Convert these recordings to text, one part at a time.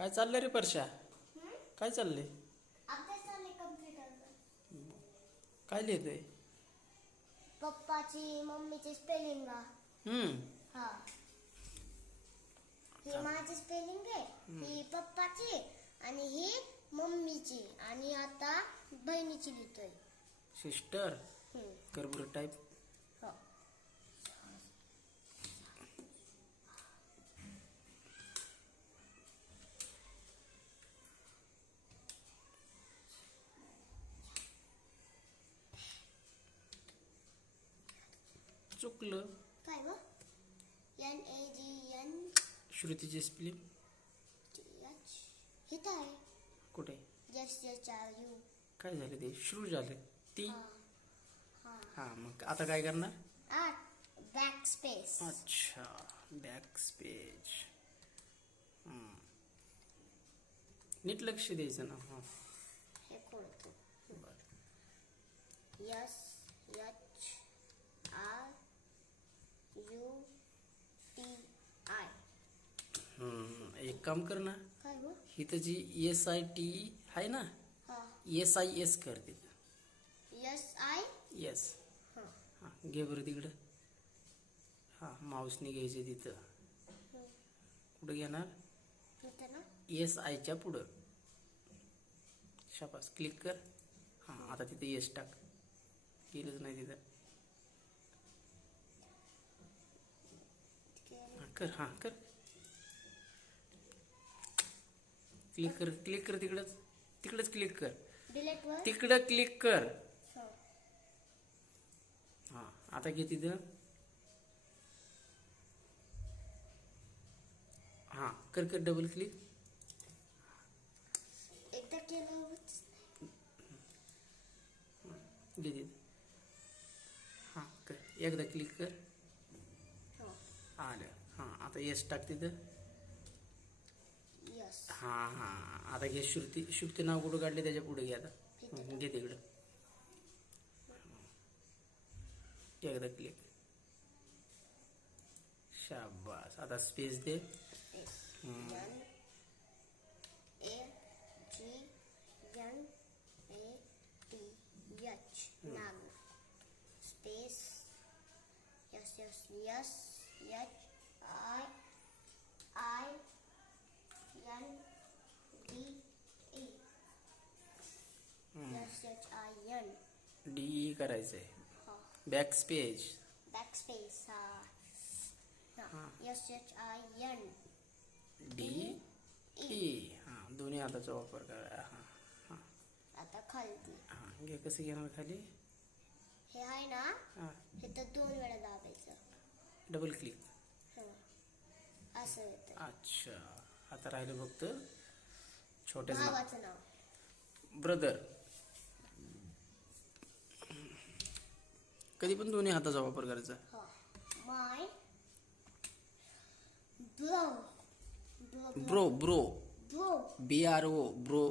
काय चाललंय रे परशा? काय चाललंय? अभ्यास चालले कम्प्युटरवर. काय लिहितोय? पप्पाची मम्मीची स्पेलिंग. हा, ही माझी स्पेलिंग आहे, ही पप्पाची आणि ही मम्मीची, आणि आता बहिणीची लिहितोय. सिस्टर कर बरं टाईप. हो. चुकलं. काय ग? NAGN श्रुतीची स्पेलिंग TH हित आहे. कुठे? SHRU. काय झालं ते? श्रू झालं ती. हा, हा, मग आता काय करणार? Back space. अच्छा, बॅक स्पेस. नीट लक्ष द्यायचं ना. हा, हे खोडतो. बरं. SHRUTI. एक काम कर ना, काय ग? इथं जी SIT आहे ना, हा, SIS कर तिथं. SI. येस. हा, हां, घे बरं तिकडं. हां, माऊसने घ्यायचं तिथं. कुठं घेणार? इथं ना. SIच्या पुढं. शाबास, क्लिक कर. हां, आता तिथं येस टाक. केलंच नाही तिथं. कर. हां, कर. क्लिक कर, क्लिक कर तिकडंच. तिकडंच क्लिक कर. डिलीट वर. तिकडं क्लिक कर. हो. हां, आता घे तिथं. हां, कर कर डबल क्लिक. एकदा केलं. घे तिथं. हां, कर. एकदा क्लिक कर. हो. आलं. हां, आता येस टाक तिथं. यस. हां हां, आता घे श्रुती नाव कुठं काढले त्याच्या पुढे घे आता. घे तिकडं. एकदा क्लिक. शाबास, आता स्पेस दे. NAGNATH. नाग. स्पेस. SHRUTI. SHIN. डी करायचंय. हा. Back space. Back space. हा. SHIN. DE. हां, दोन्ही हाताचा वापर करा. हां हां आता खाली. हां, घे. कसं घेणार खाली? हे आहे ना, हां, हे तर 2 वेळा दाबायचं. Double click. हो. असं येतं. अच्छा, आता राहिलं फक्त छोट्याच नाव. भावाचं नाव. ब्रदर. कधी पण दोन्ही हाताचा वापर करायचा. हो. My bro. Bro. Bro. Bro. BRO. Bro.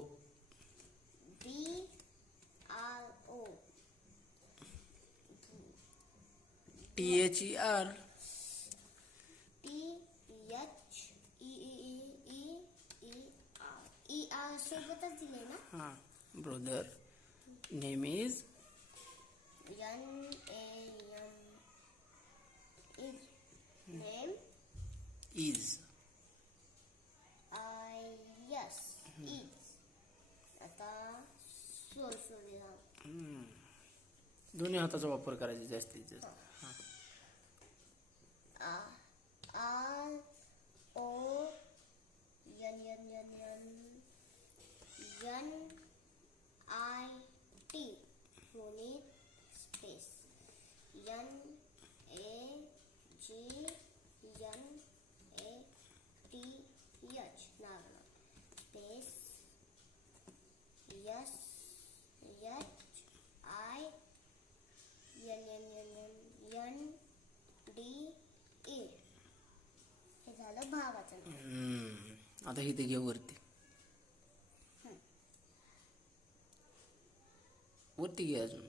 BRO. THER. THEEEEER सोबतच दिले ना. हां, brother. Name is NAM. Name is. IS. Is. आता सोडले ना. दोन्ही हाताचा वापर करायचा जास्तीत जास्त. RONNIT. ronit. Space. NAGNATH. Nagnath. Space. SHINNNNNNDE. हे झालं भावाचं नाव. आता इथे घे वरती. वरती घे अजून.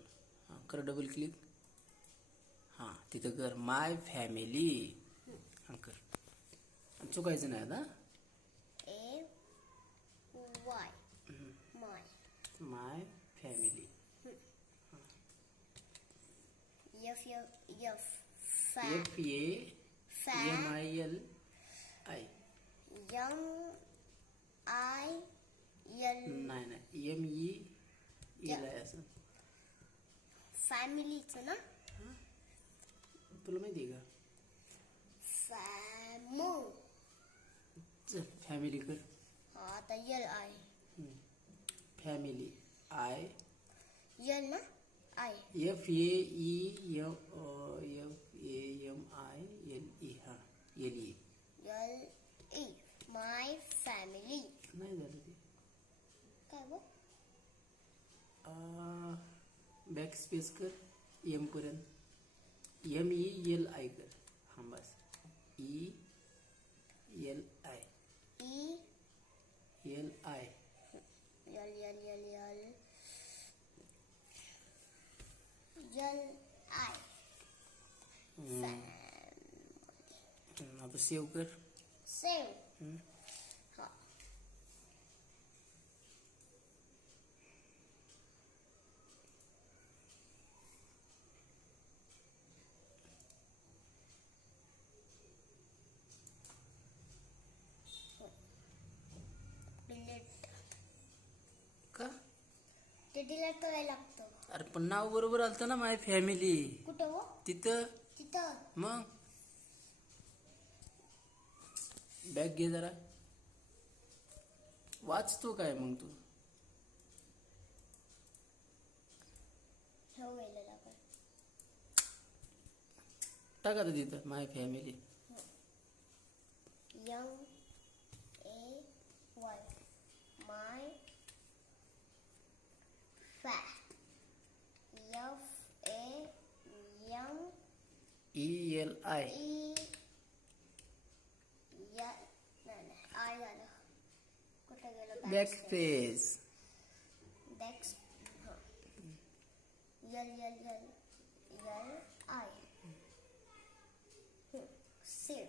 हां, कर डबल क्लिक. हां, तिथं कर माय फॅमिली. हां, कर. चुकायचं नाही आता. माय family. F F fa FAMILI. young I L नाही MELI असं. फॅमिलीचं ना. तुला माहिती आहे का? चल फॅमिली कर. आता यल आय फॅमिली यल ना आय FAMILI. हा LE यल ए माय फॅमिली. नाही झालं ते. काय बघ बॅक स्पेस कर M पर्यंत. MELI कर. हा बस ELI यल यल यल यल यल आय आता सेव्ह कर. सेव हा डिलीट. का? ते डिलीट करायला लागतं. अरे पण नाव बरोबर आलतं ना माय फॅमिली कुठं हो तिथं. तिथं मग बॅग घे जरा. वाचतो काय मग तू? हो गेलं लागल. टाका तर तिथं my family. Young A Y my फॅ एफ ए यंग ELI. ई या नाही आय झालं. कुठं गेलं बॅक स्पेस. बॅक्स हां यल यल यल यल आय सेव.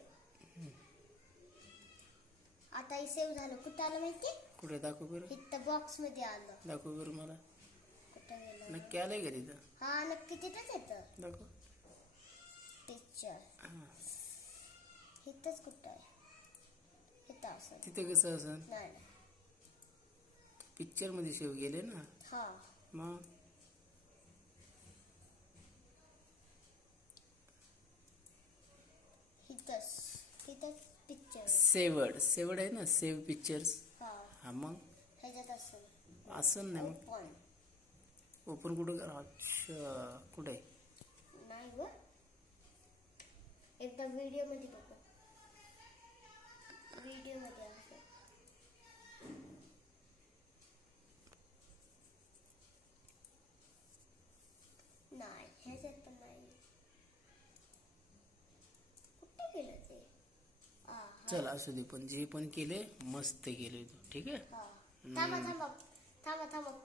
आता हे सेव झालं. कुठं आलं माहिती? कुठे दाखव बरं. इथं बॉक्स मध्ये आलं. दाखव बरं मला. कुठं गेलं? नक्की आलंय का तिथं? हा नक्की तिथंच येतं. दाखव. पिक्चर हा. इथंच कुठं आहे? इथं असं तिथं कसं असं नाही पिक्चर मध्ये सेव्ह गेले ना. हा मग इथंच पिक्चर सेवड आहे ना. Save pictures. हा हा मग ह्याच्यात असं असं नाही. मग पण ओपन कुठं कर. अच्छा कुठे आहे? नाही व एकदा व्हिडिओ मध्ये बघू. व्हिडिओ मध्ये असं नाही ह्याच्यात पण नाही. कुठे गेलं ते? चल असू दे. पण जे पण केले मस्त केले तू. ठीक आहे. हा थांबा थांबा थांबा थांबा